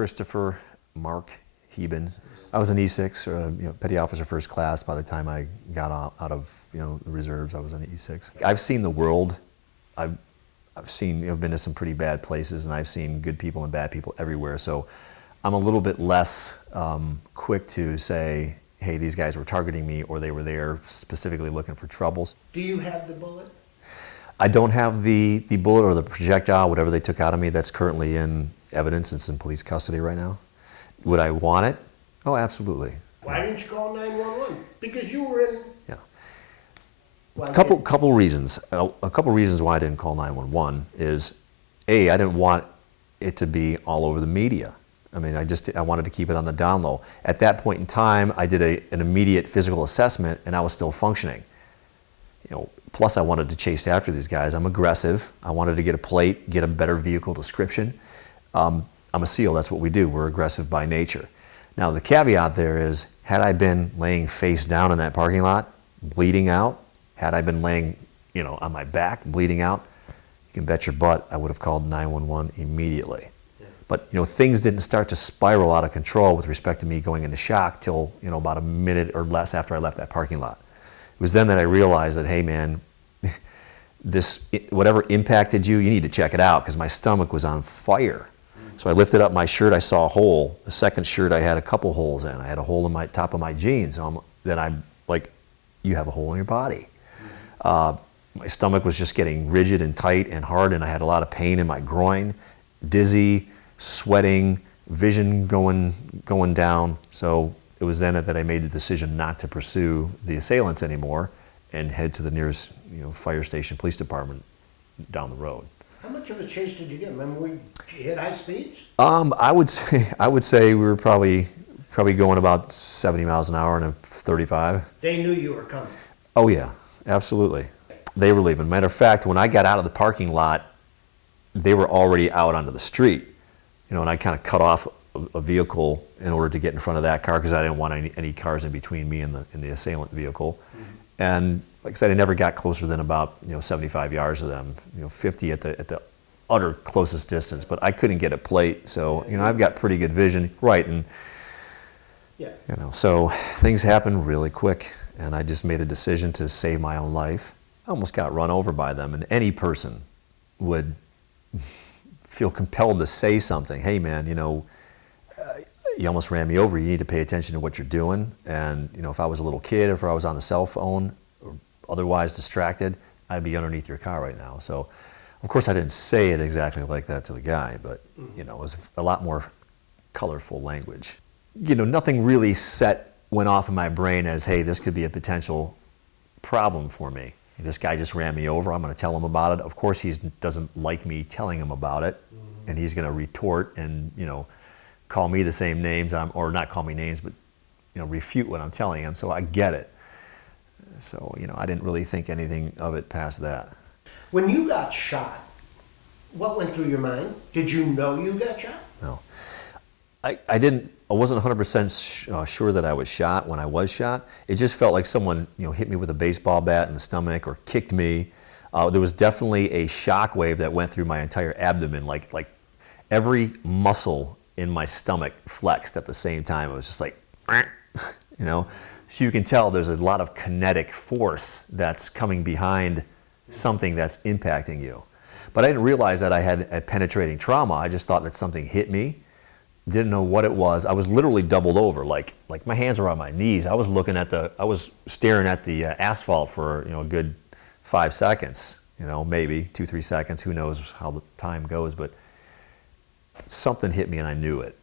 Christopher Mark Heben. I was an E6, petty officer first class. By the time I got out of the reserves, I was an E6. I've seen the world. I've been to some pretty bad places, and I've seen good people and bad people everywhere. So I'm a little bit less quick to say, hey, these guys were targeting me, or they were there specifically looking for troubles. Do you have the bullet? I don't have the bullet or the projectile, whatever they took out of me. That's currently in evidence. It's in police custody right now. Would I want it? Oh, absolutely. Why didn't you call 911? Because you were in... Yeah. Well, Couple reasons. A couple reasons why I didn't call 911 is, A, I didn't want it to be all over the media. I mean, I wanted to keep it on the down low. At that point in time, I did an immediate physical assessment, and I was still functioning. Plus I wanted to chase after these guys. I'm aggressive. I wanted to get a plate, get a better vehicle description. I'm a SEAL, that's what we do. We're aggressive by nature. Now the caveat there is, had I been laying face down in that parking lot, bleeding out, had I been laying, on my back, bleeding out, you can bet your butt I would have called 911 immediately. Yeah. But things didn't start to spiral out of control with respect to me going into shock till about a minute or less after I left that parking lot. It was then that I realized that, hey man, whatever impacted you need to check it out, because my stomach was on fire. So I lifted up my shirt, I saw a hole. The second shirt I had a couple holes in. I had a hole in my top of my jeans. Then I'm like, you have a hole in your body. My stomach was just getting rigid and tight and hard, and I had a lot of pain in my groin, dizzy, sweating, vision going down. So it was then that I made the decision not to pursue the assailants anymore and head to the nearest fire station, police department down the road. How much of a chase did you get? Remember you hit high speeds? I would say we were probably going about 70 miles an hour in a 35. They knew you were coming. Oh yeah, absolutely. They were leaving. Matter of fact, when I got out of the parking lot, they were already out onto the street. And I kind of cut off a vehicle in order to get in front of that car, because I didn't want any cars in between me and the assailant vehicle. Mm-hmm. And like I said, I never got closer than about 75 yards of them, 50 at the utter closest distance. But I couldn't get a plate, so I've got pretty good vision, right? And so things happen really quick, and I just made a decision to save my own life. I almost got run over by them, and any person would feel compelled to say something. Hey, man, you almost ran me over. You need to pay attention to what you're doing. And if I was a little kid, or if I was on the cell phone, or otherwise distracted, I'd be underneath your car right now. So, of course, I didn't say it exactly like that to the guy, but it was a lot more colorful language. Nothing really went off in my brain as, hey, this could be a potential problem for me. This guy just ran me over. I'm going to tell him about it. Of course, he doesn't like me telling him about it, and he's going to retort and call me the same names, or not call me names, but refute what I'm telling him. So I get it. So I didn't really think anything of it past that. When you got shot, what went through your mind? Did you know you got shot? No, I didn't. I wasn't 100% sure that I was shot when I was shot. It just felt like someone hit me with a baseball bat in the stomach or kicked me. There was definitely a shock wave that went through my entire abdomen, like every muscle in my stomach flexed at the same time. It was just like, So you can tell there's a lot of kinetic force that's coming behind something that's impacting you. But I didn't realize that I had a penetrating trauma. I just thought that something hit me. Didn't know what it was. I was literally doubled over, like my hands were on my knees. I was staring at the asphalt for a good 5 seconds, maybe 2-3 seconds. Who knows how the time goes? But something hit me, and I knew it.